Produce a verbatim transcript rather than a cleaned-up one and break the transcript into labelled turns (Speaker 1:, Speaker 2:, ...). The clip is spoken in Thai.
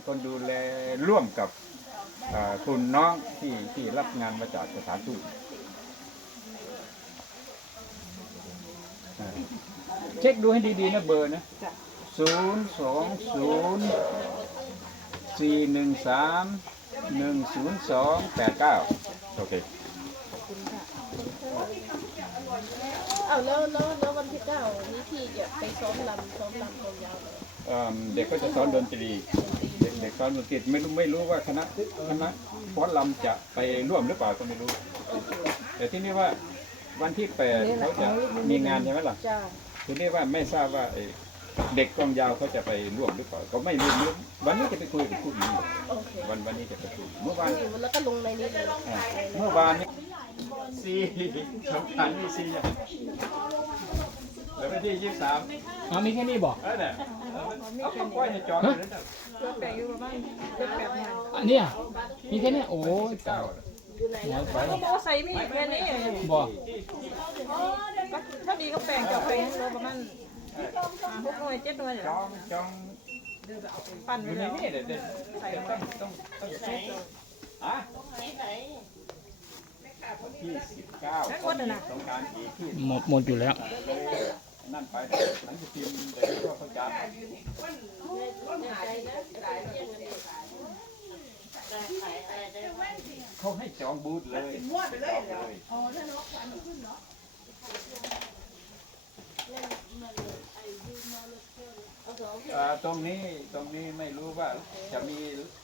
Speaker 1: คนดูแลร่วมกับคุณน้องที่ที่รับงานมาจากสถานทูตเช็คดูให้ดีๆนะเบอร์นะศูนย์สองศูนย์สี่หนึ่งสามหนึ่งศูนย์สองแปดเก้าโอเค
Speaker 2: เอาแล้วแล้วแล้ววันที่เก้านี้พี่จะไปซ้อมลำซ้อมลำกลองยาวเลย
Speaker 1: เด็กก็จะสอนดนตรีเด็กเด็กสอนดนตรีไม่รู้ไม่รู้ว่าคณะคณะฟ้อนลำจะไปร่วมหรือเปล่าก็ไม่รู้แต่ที่นี่ว่าวันที่แปดเขาจะมีงานใช่ไหมล่ะทีนี้ว่าไม่ทราบว่าเด็กกองยาวเขาจะไปร่วมหรือเปล่าก็ไม่รู้วันนี้จะไปคุยกับผู้หญิงวันวันนี้จะไปคุยเมื่อวาน
Speaker 2: แล้วก็ลงในนี้เลย
Speaker 1: เมื่อวานนี้สี่สำคัญที่สี่แล้ววันที่ยี่สิบสาม
Speaker 3: อ๋อมีแค่นี้บอก
Speaker 1: เออเนี่ยเอาข้าวกล้วยในจอเลยนะ
Speaker 3: อันนี้มีแค่นี้โอ้ย
Speaker 1: เก้า
Speaker 4: ก็บอกใส่มีแค่นี้
Speaker 3: บอก
Speaker 4: ถ้าดีก็แปลงกับแปลงโลประมาณหกหน่วยเจ็ดหน่วย
Speaker 1: จองจอง
Speaker 4: ปั่นไปเลย
Speaker 1: นี่เดี๋ยวใส่ต้องต้องต้องเช็คอ่ะที่สิบเก้าสงการอีกที่
Speaker 3: หมดหมดอยู่แล้ว
Speaker 1: นั่นไปหนังสือพิมพ์เดี๋ยวก็เขาจำเขาให้จองบูธเลยตรงนี้ตรงนี้ไม่รู้ว่าจะมี